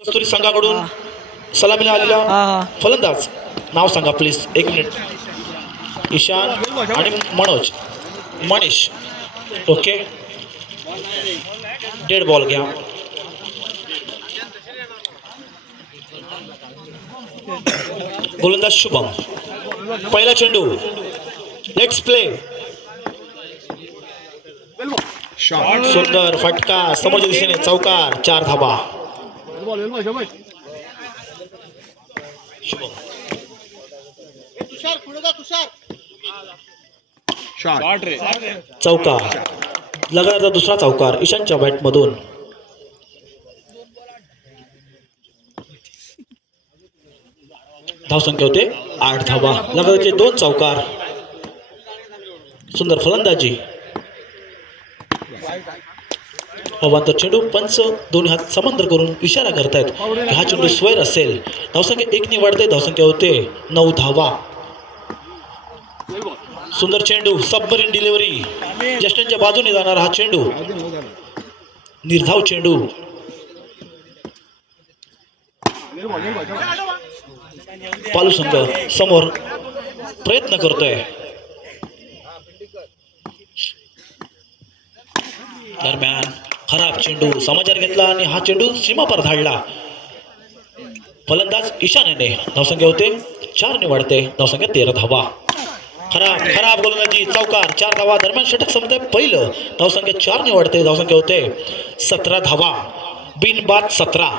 कस्तुरी संघाकडून सलामीला आलेला फलंदाज. नाव सांगा प्लीज एक मिनिट ईशान आणि Manoj. Manish. Okay dead ball घ्या. गोलंदाज शुभम. पहिला चेंडू. लेट्स प्ले सुंदर फटका समोरच्या दिशेने चौकार चार धाबा शुभम चौकार. लगातार दुसरा चौकार ईशानच्या बॅटमधून. धावसंख्या होते आठ धावा. लगातारचे दोन चौकार. सुंदर फलंदाजी. अवांतर चेंडू पंच दोन्ही हात समांतर करून इशारा करतायत. हा चेंडू स्वैर असेल. धावसंख्या एक निवडते धावसंख्या होते. नऊ धावा. सुंदर चेंडू सबमरीन डिलिव्हरी जस्टनच्या बाजूने जाणारा हा चेंडू. निर्धाव चेंडू. पालू संघ समोर प्रयत्न करतोय. दरम्यान खराब चेंडू समाचार घेतला आणि हा चेंडू सीमापार धाडला. फलंदाज ईशान्याने धावसंख्या होते चार निवडते धावसंख्या तेरा धावा. खराब खराब गोलंदाजी चौकार चार धावा दरम्यान षटक संपतंय पहिलं धावसंख्या चार निवडते धावसंख्या होते सतरा धावा. बिनबाद सतरा.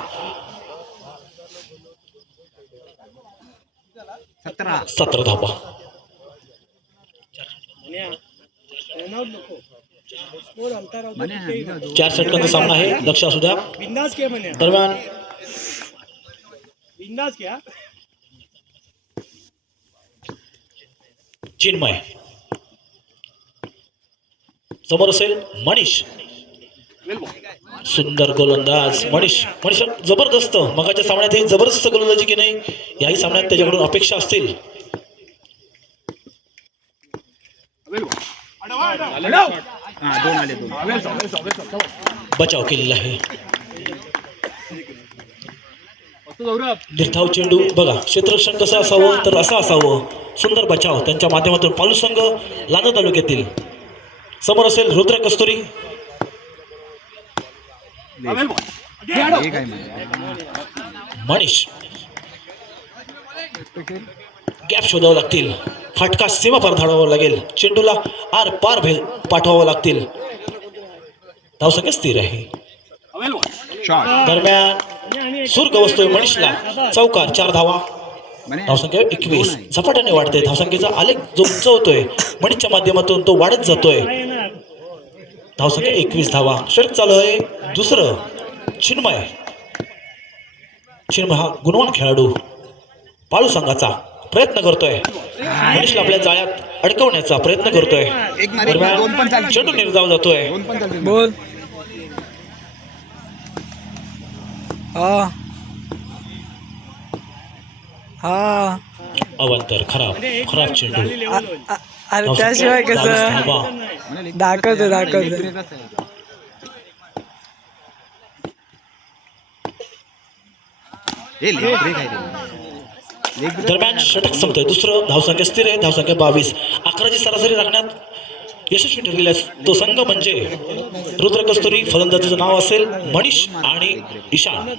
सतरा. सतरा धावा. चार षटकांचा सामना आहे. लक्ष असू द्या. बिंदास के म्हणे. दरम्यान. बिंदास घ्या. चिन्मय. समोर असेल मनीष. सुंदर गोलंदाज मनीष. मनीष जबरदस्त. मगाच्या सामन्यात ही जबरदस्त गोलंदाजी की नाही? याही सामन्यात त्याच्याकडून अपेक्षा असतील. हा दोन आले दोन. बचाव केलेला आहे. निर्धाव चेंडू बघा क्षेत्ररक्षण कसं असावं तर असं असावं. सुंदर बचाव त्यांच्या माध्यमातून. पालू संघ लांजा तालुक्यातील. समोर असेल रुद्र कस्तुरी. मनीष. गॅप शोधावं लागतील. फटका सीमा पार धाडावा लागेल. चेंडूला आर पार भे पाठवावं लागतील. धावसंख्या स्थिर आहे. दरम्यान सुर्ग वस्तोय मनीषला. चौकार चार धावा. धावसंख्या एकवीस. झपाट्याने वाढते. धावसंख्येचा आलेख जो उंचवतोय मणीच्या माध्यमातून तो वाढत जातोय. धावसंख्या एकवीस धावा. षटक चालू आहे. दुसरं चिन्मय. चिन्मय हा गुणवान खेळाडू. पाळू संघाचा प्रयत्न करतोय. मनीषला आपल्या जाळ्यात अडकवण्याचा प्रयत्न करतोय. चेंडू निर्धाव जातोय. बोल. हा. हा. अवांतर खराब खराब चेंडू. अरे त्याशिवाय कसं? दाखवतो दाखवतो. हे लेग ब्रेक आहे रे. लेग ब्रेक दरम्यान षटक संपतंय. दुसरं धावसंख्या स्थिर आहे. धावसंख्या बावीस. अकराची सरासरी राखण्यात यशस्वी ठरलेला तो संघ म्हणजे रुद्र कस्तुरी फलंदाजीचं नाव असेल मनीष आणि ईशान ईशान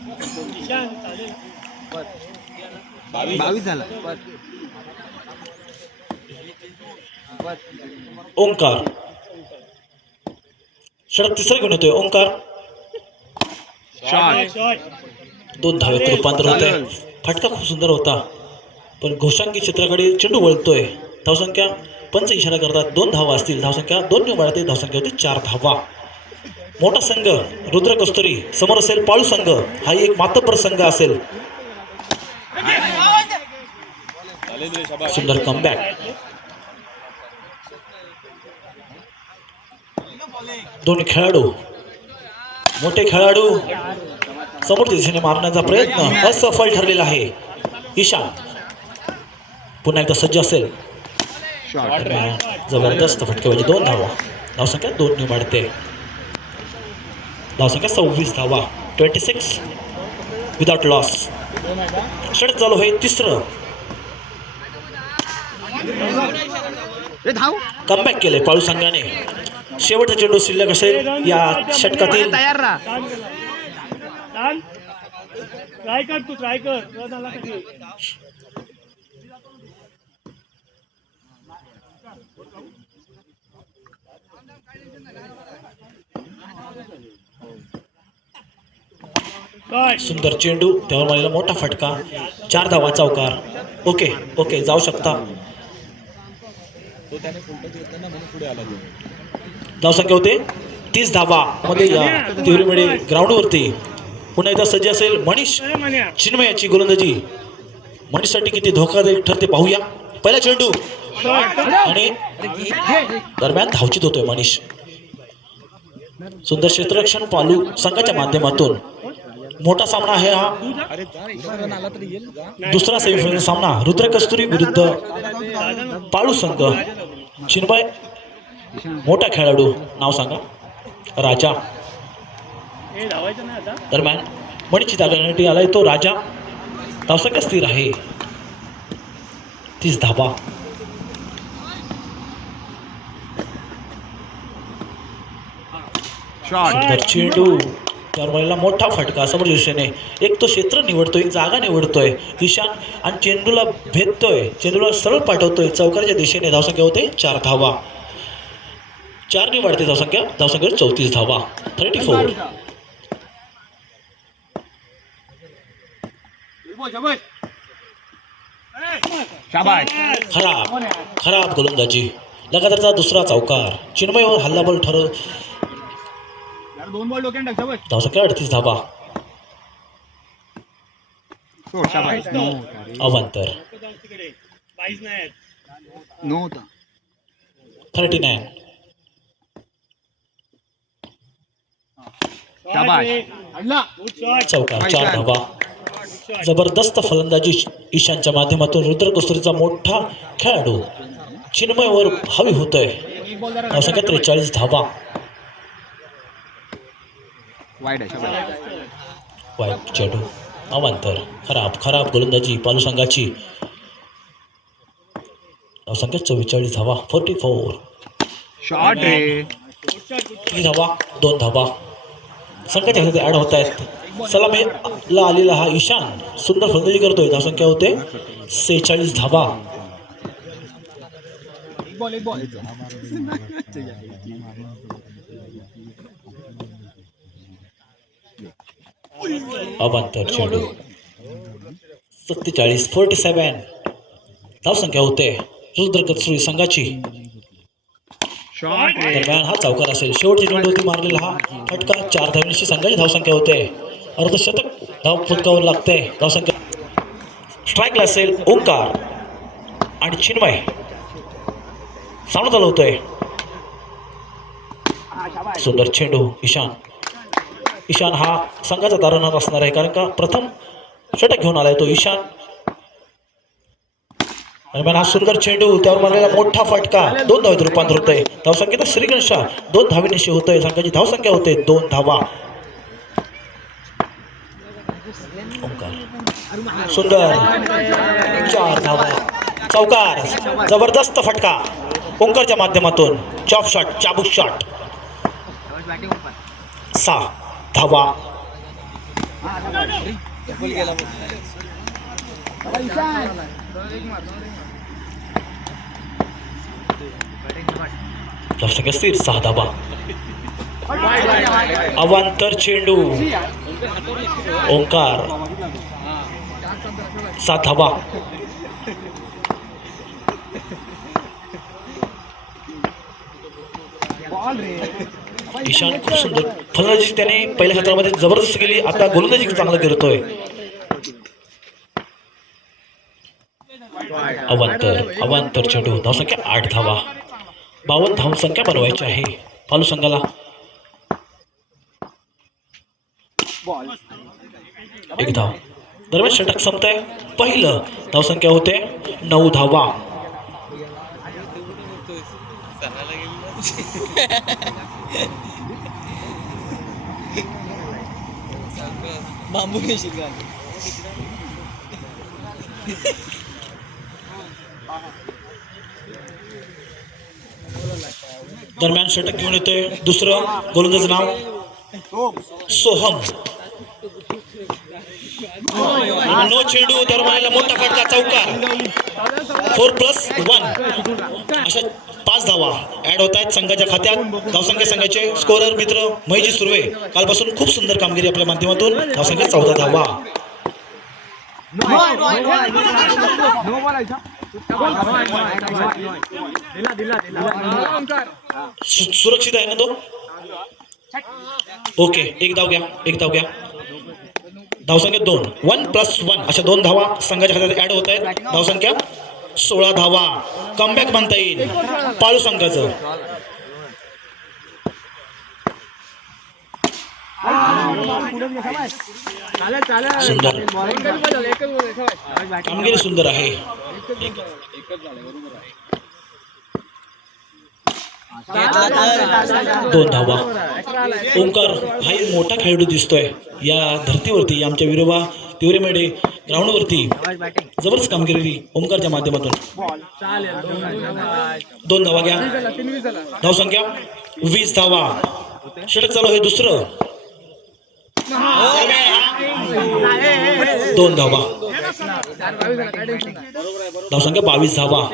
चालेल बावीस. झाला. ओंकार. षटक तिसरं घेऊन येतोय ओंकार. दोन धावेत रूपांतर होत आहे फटका खूप सुंदर होता. पण घोषांकी क्षेत्राकडे चेंडू वळतोय. धावसंख्या पंच इशारा करतात. दोन धावा असतील. धावसंख्या दोन वाढते धावसंख्या होती चार धावा. मोठा संघ रुद्र कस्तुरी समोर असेल पाळू संघ हा एक मातब्बर संघ असेल. सुंदर कमबॅक दोन्ही खेळाडू मोठे खेळाडू समोरच्या दिशेने मारण्याचा प्रयत्न असफल ठरलेला आहे. ईशान पुन्हा एकदा सज्ज असेल. जबरदस्त फटकेबाजी दोन धावा. धावसंख्या दोन ने वाढते धावसंख्या सव्वीस धावा ट्वेंटी सिक्स विदाउट लॉस षट चालू आहे तिसरं. रे धाव. कमबॅक केले पाळू संघाने. शेवटचा चेंडू शिल्लक असेल या षटकातील. ट्राय कर तू ट्राय कर रन आला कधी काय सुंदर चेंडू त्यावर मारलेला मोठा फटका. चार धावा चौकार. ओके ओके जाऊ शकता. धावसंख्या होते तीस धावा. मध्ये या तिवरीमध्ये ग्राउंडवरती. पुन्हा एकदा सज्ज असेल मनीष चिन्मयाची गोलंदाजी. मनीषसाठी किती धोकादायक ठरते पाहूया. पहिला चेंडू. आणि दरम्यान धावचित होतोय मनीष. सुंदर क्षेत्ररक्षण पालू संघाच्या माध्यमातून. मोठा सामना आहे हा. दुसरा सेमीफायनल सामना. रुद्र कस्तुरी विरुद्ध पाळू संघ. चिन्मय मोठा खेळाडू. नाव सांगा. राजा. दरम्यान मणीची जागा आलाय तो राजा. धावसंख्या स्थिर आहे. शॉट सुंदर चेंडू. मारलेला मोठा फटका समोर दिशेने एक तो क्षेत्र निवडतोय एक जागा निवडतोय. ईशान आणि चेंडूला भेदतोय चेंडूला सरळ पाठवतोय चौकाच्या दिशेने धावसंख्या होते चार धावा. चारने वाढते धावसंख्या धावसंख्या चौतीस धावा. थर्टी फोर शाबाश खराब खराब गोलंदाजी. लगातारचा दुसरा चौकार. चिन्मयवर हल्लाबोल ठरव दोन बॉल डोक्यात टाक शाबाश धावसंख्या अडतीस सोड शाबाश नो अवांतर जाऊ तिकडे बाईस नाही आहेत. नो होता. Thirty nine. शाबाश गुड शॉट चौकार चार धावा जबरदस्त फलंदाजी ईशानच्या माध्यमातून रुद्र कस्तुरीचा मोठा खेळाडू. चिन्मयवर हवी होतोय. धावसंख्या त्रेचाळीस धावा वाईट आहे वाईट चेंडू. अवांतर. खराब खराब गोलंदाजी पालू संघाची धावसंख्या चव्वेचाळीस धावा फोर्टी फोर शॉट रे. किती धावा दोन धावा. संघाच्या खाली ॲड होत आहेत. सलामीला आलेला हा ईशान. सुंदर फलंदाजी करतोय. धावसंख्या होते सेहेचाळीस धावा. अवांतर चेंडू. सत्तेचाळीस फोर्टी सेवन धावसंख्या होते. रुद्र कत्सुरी संघाची. दरम्यान हा चौकार असेल. शेवटची चेंडूवरती मारलेला हा फटका. चार धावण्याची संघाची धावसंख्या होते. अर्धशतक धाव फुटकावर लागते. धावसंख्या स्ट्राईकला असेल ओंकार आणि चिन्मय. सामना चालू होतोय. सुंदर चेंडू ईशान. ईशान हा संघाचा तारणहार असणार आहे. कारण का प्रथम षटक घेऊन आलाय तो ईशान. दरम्यान हा सुंदर चेंडू त्यावर मारलेला मोठा फटका. दोन धावेत रूपांतर होत आहे धावसंख्येत श्रीगणेश दोन दोन होत होतंय. संघाची धावसंख्या होते दोन धावा. सुंदर. चार धावा. चौकार. जबरदस्त फटका. ओंकारच्या माध्यमातून. चॉप शॉट चाबूक शॉट. सहा. धावा। धावसंख्या स्थिर सहा धावा। अवांतर चेंडू। ओंकार। सात धावा। ईशान खूप सुंदर. फलंदाजी त्याने पहिल्या सत्रामध्ये जबरदस्त केली. आता गोलंदाजी चांगलं करतोय. अवांतर अवांतर चेंडू धावसंख्या आठ धावा. बावन्न धावसंख्या बनवायची आहे. पालू संघाला. एक धाव. दरम्यान षटक संपतंय. पहिलं धावसंख्या होते. नऊ धावा. बांबू घेशील का? दरम्यान षटक घेऊन येतोय. दुसरं गोलंदाज नाव? सोहम. नो चेंडू दरम्यानला मोठा फटका चौकार फोर प्लस वन अशा पाच धावा ऍड होत आहेत संघाच्या खात्यात. धावसंख्या संघाचे स्कोरर मित्र महेजी सुर्वे कालपासून खूप सुंदर कामगिरी आपल्या माध्यमातून. धावसंख्या चौदा धावा. सु- सुरक्षित आहे ना तो? ओके एक धाव घ्या एक धाव घ्या. धावसंख्या दोन. One plus one. अशा दोन धावा संघाच्या खात्यात ऍड होत आहेत. धावसंख्या सोळा धावा. कमबॅक म्हणता येईल. पाळू संघाचं. सुंदर. कामगिरी सुंदर आहे. दोन धावा. ओंकार हा एक मोठा खेळाडू दिसतोय. या धर्तीवरती आमच्या विरोबा तिवरेमेडे ग्राउंडवरती जबरदस्त कामगिरी ओंकारच्या माध्यमातून. दोन धावा घ्या. धावसंख्या वीस धावा. षटक चालू आहे दुसरं. दोन धावा. धावसंख्या बावीस धावा.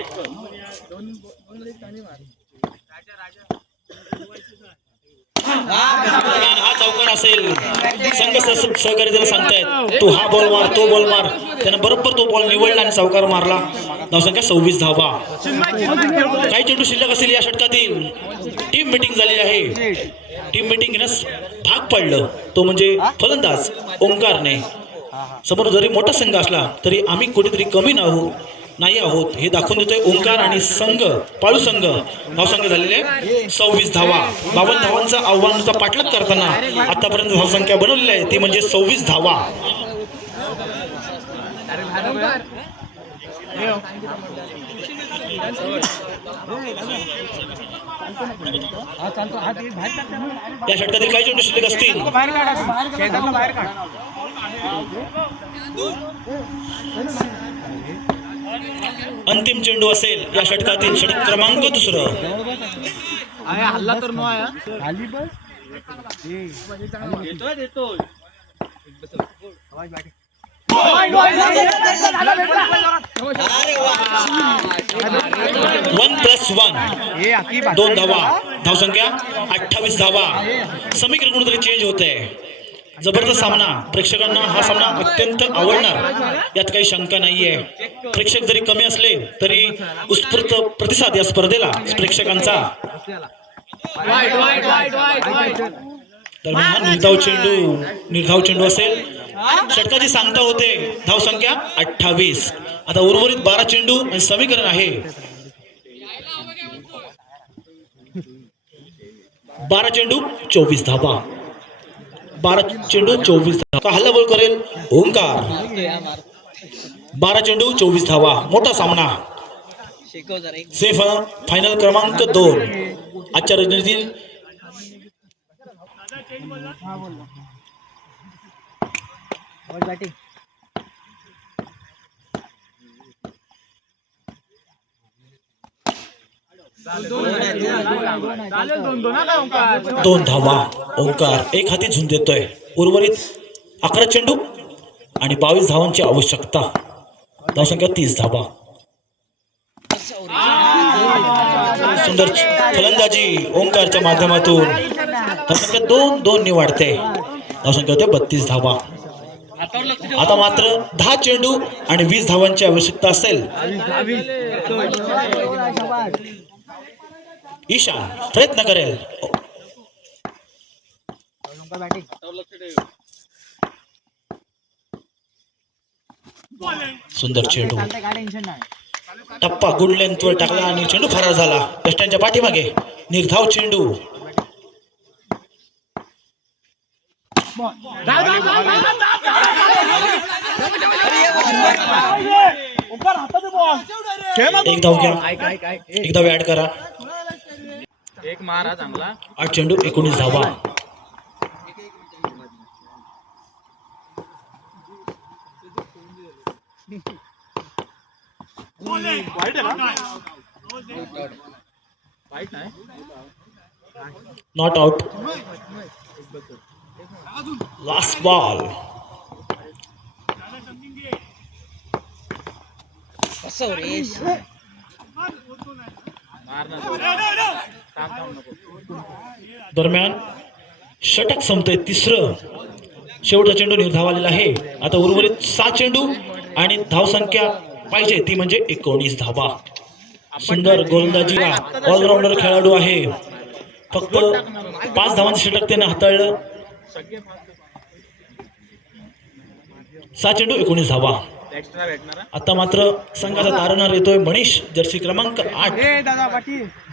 हा चौकार असेल. संघ सहकारी त्याला सांगतायत तू हा बॉल मार तो बॉल मार. त्यानं बरोबर तो बॉल निवडला आणि चौकार मारला. धावसंख्या सव्वीस धावा. काही चेंडू शिल्लक असेल या षटकातील. टीम मिटिंग झालेली आहे. टीम मिटिंग घेण्यास भाग पडलं. तो म्हणजे फलंदाज ओंकारने. समोर जरी मोठा संघ असला तरी आम्ही कुठेतरी कमी नाहू नाही आहोत. हे दाखवून देतोय ओंकार आणि संघ पाळू संघ. धावसंख्या झालेले सव्वीस धावा. बावन्न धावांचा आव्हानाचा पाठलाग करताना आतापर्यंत धावसंख्या बनवलेली आहे ती म्हणजे सव्वीस धावा. या षटकातील काही चेंडू शिल्लक असतील? अंतिम चेंडू असेल या षटकातील षटक क्रमांक दुसरं. वन प्लस वन दोन धावा. धावसंख्या अठ्ठावीस धावा. समीकरण कुठेतरी चेंज होत आहे जबरदस्त सामना. प्रेक्षकांना हा सामना अत्यंत आवडणार. यात काही शंका नाहीये. प्रेक्षक जरी कमी असले तरी उत्स्फूर्त प्रतिसाद या स्पर्धेला प्रेक्षकांचा. दरम्यान निर्धाव चेंडू निर्धाव चेंडू असेल. षटकाची सांगता होते. धाव संख्या अठ्ठावीस. आता उर्वरित बारा चेंडू आणि समीकरण आहे. बारा चेंडू चोवीस धावा. बारा चेंडू, चौबीस धावा। हल्ला बोल करेल ओंकार। बारा चेंडू चोवीस धावा। मोठा सामना। सेफ़ फायनल क्रमांक दोन आजच्या रणनीतील बॅटिंग। दोन धावा ओंकार एक हाती झुंज देतोय. उर्वरित अकरा चेंडू आणि बावीस धावांची आवश्यकता. धावसंख्या तीस धावा. सुंदर फलंदाजी ओंकारच्या माध्यमातून. धावसंख्या दोन दोन नि वाढते. धावसंख्या होते बत्तीस धावा. आता मात्र दहा चेंडू आणि वीस धावांची आवश्यकता असेल. ईशान प्रयत्न करेल. सुंदर चेंडू. टप्पा गुड लेंथवर टाकला आणि चेंडू फरार झाला. यष्ट्यांच्या पाठीमागे निर्धाव चेंडू. एक धाव घ्या एक धाव ऍड करा. एक मारा चांगला. आठ चेंडू एकोणीस धावा वाईट नाही. नॉट आउट लास्ट बॉल कसं रे. दरम्यान षटक संपतंय तिसरं. शेवटचा चेंडू निर्धाव आलेला आहे. आता उर्वरित सात चेंडू आणि धावसंख्या पाहिजे ती म्हणजे एकोणीस धावा. सुंदर गोलंदाजीला ऑलराऊंडर खेळाडू आहे. फक्त पाच धावांचं षटक त्याने हाताळलं. सात चेंडू एकोणीस धावा. आता मात्र संघाचा तारणार येतोय मनीष. जर्सी क्रमांक आठ.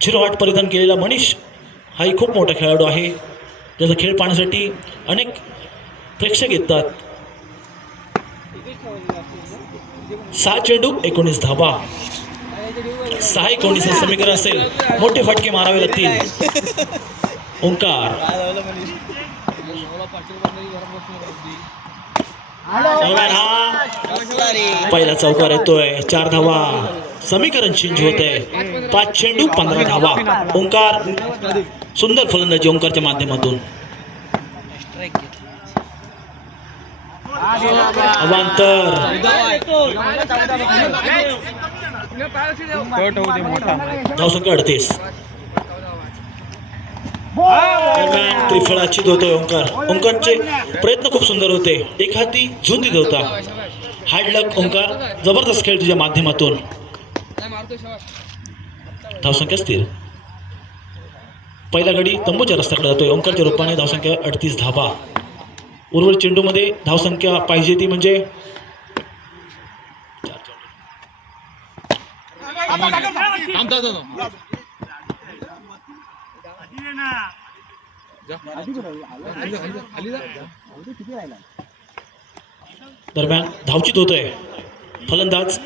झिरो आठ परिधान केलेला मनीष हाही खूप मोठा खेळाडू आहे. ज्याचा खेळ पाहण्यासाठी अनेक प्रेक्षक येतात. सहा चेंडू एकोणीस धाबा सहा एकोणीस हे समीकरण असेल. मोठे फटके मारावे लागतील. ओंकार. पहिला चौकार येतोय चार धावा. समीकरण चेंज होत आहे पाच चेंडू पंधरा धावा. ओंकार सुंदर फलंदाजी ओंकारच्या माध्यमातून. अवांतर. धावसंख्या अडतीस. दरम्यान त्रिफळाचित होतोय ओंकार. ओंकारचे प्रयत्न खूप सुंदर होते. एक हाती झुंज देत होता हार्ड लक ओंकार. जबरदस्त खेळ तुझ्या माध्यमातून. धावसंख्या स्थिर. पहिला गडी तंबूच्या रस्त्याकडे जातोय. ओंकारच्या रूपाने धावसंख्या अडतीस धाबा उर्वरित चेंडूमध्ये धावसंख्या पाहिजे ती म्हणजे. दरम्यान धावचित होतोय. फलंदाज.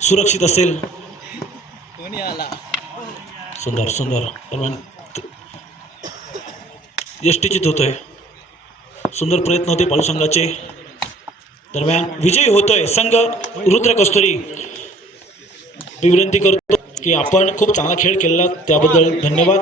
सुरक्षित असेल. कोणी आला? सुंदर सुंदर. दरम्यान यष्टीचित होतोय. सुंदर प्रयत्न होते पाळू संघाचे. दरम्यान विजयी होतोय संघ रुद्र कस्तुरी. मी विनंती करतो की आपण खूप चांगला खेळ केला त्याबद्दल धन्यवाद.